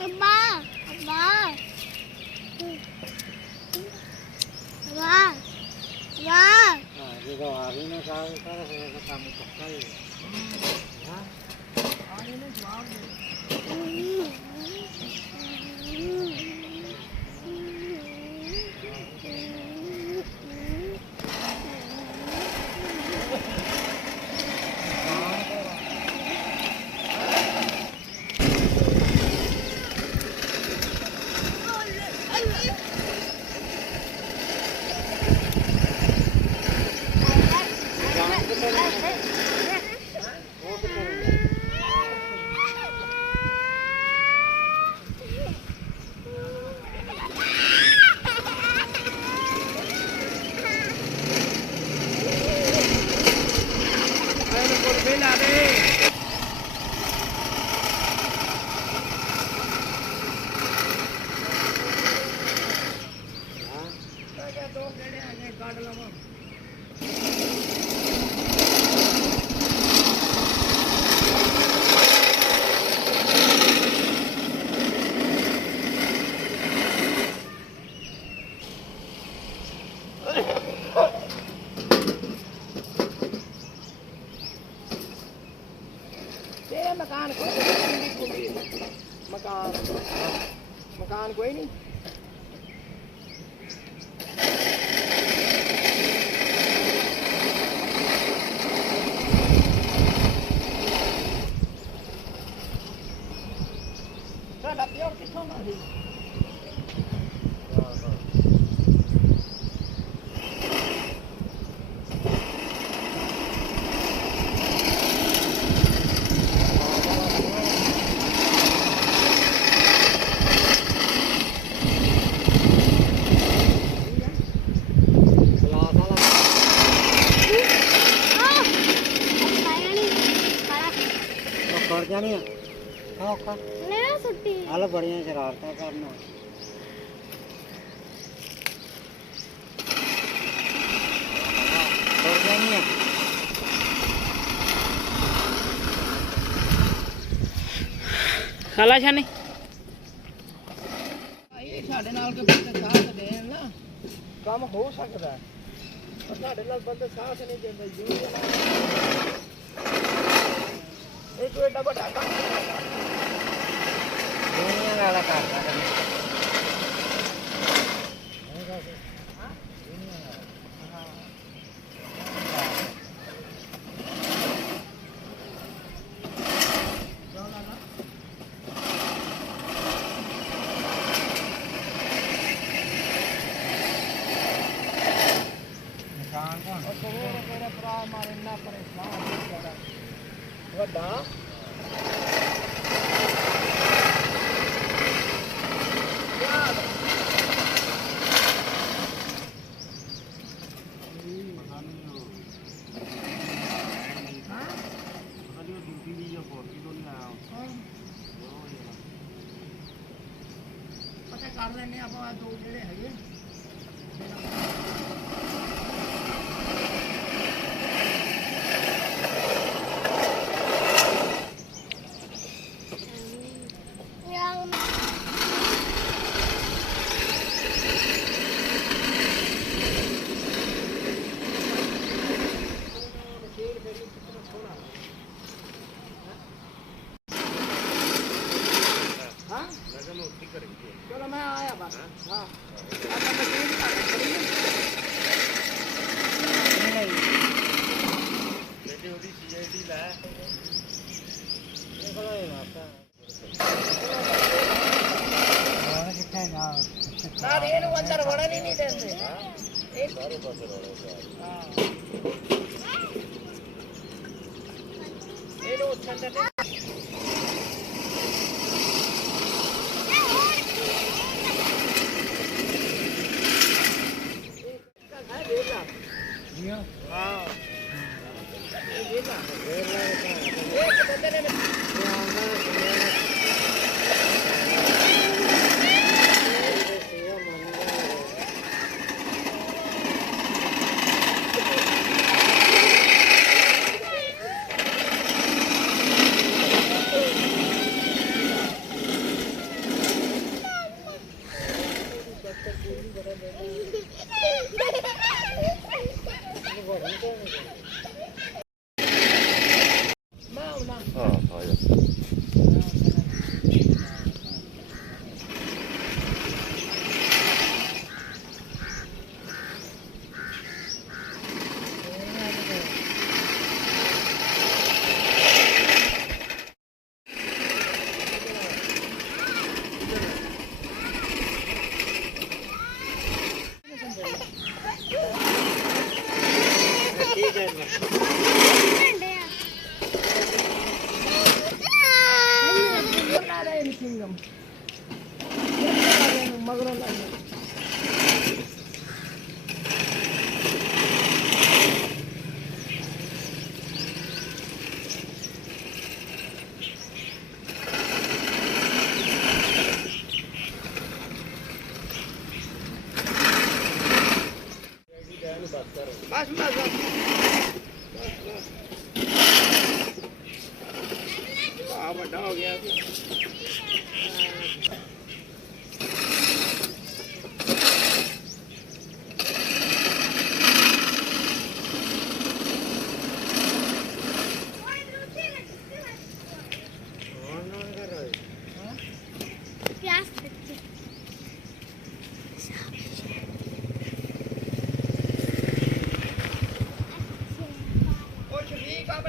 Ba, ba, ba, ba. ਜਦੋਂ ਆ ਗਈ ਨਾ ਸਾਰਾ ਸਾਰਾ ਕੰਮ ਪੱਕਾ ਹੀ ਹਾਂ ਆਣੇ ਨੇ ਜਵਾਬ ਦੇ मकान मकान मकान कोई नहीं साडा प्योर किथों दा सी कर जानी हल बड़िया शरारत करना कर जानी खाला छाने साडे नाल के बंदे साथ देन ना काम हो सकदा है पर साडे नाल बंदे साथ नहीं देंदे यूनियन एक एडा बड़ा काम दुनिया वाला करता है हां दुनिया वाला हां कौन और तेरे भरा मारे ना परेशान हो गया वड्डा पता कर लेने आप दो जेड़े है चलो मैं आया बस हाँ अंदर वड़ा नहीं देते ਸਿੰਗਮ ਮਗਰੋਂ ਲਾਇਆ